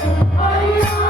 Are you?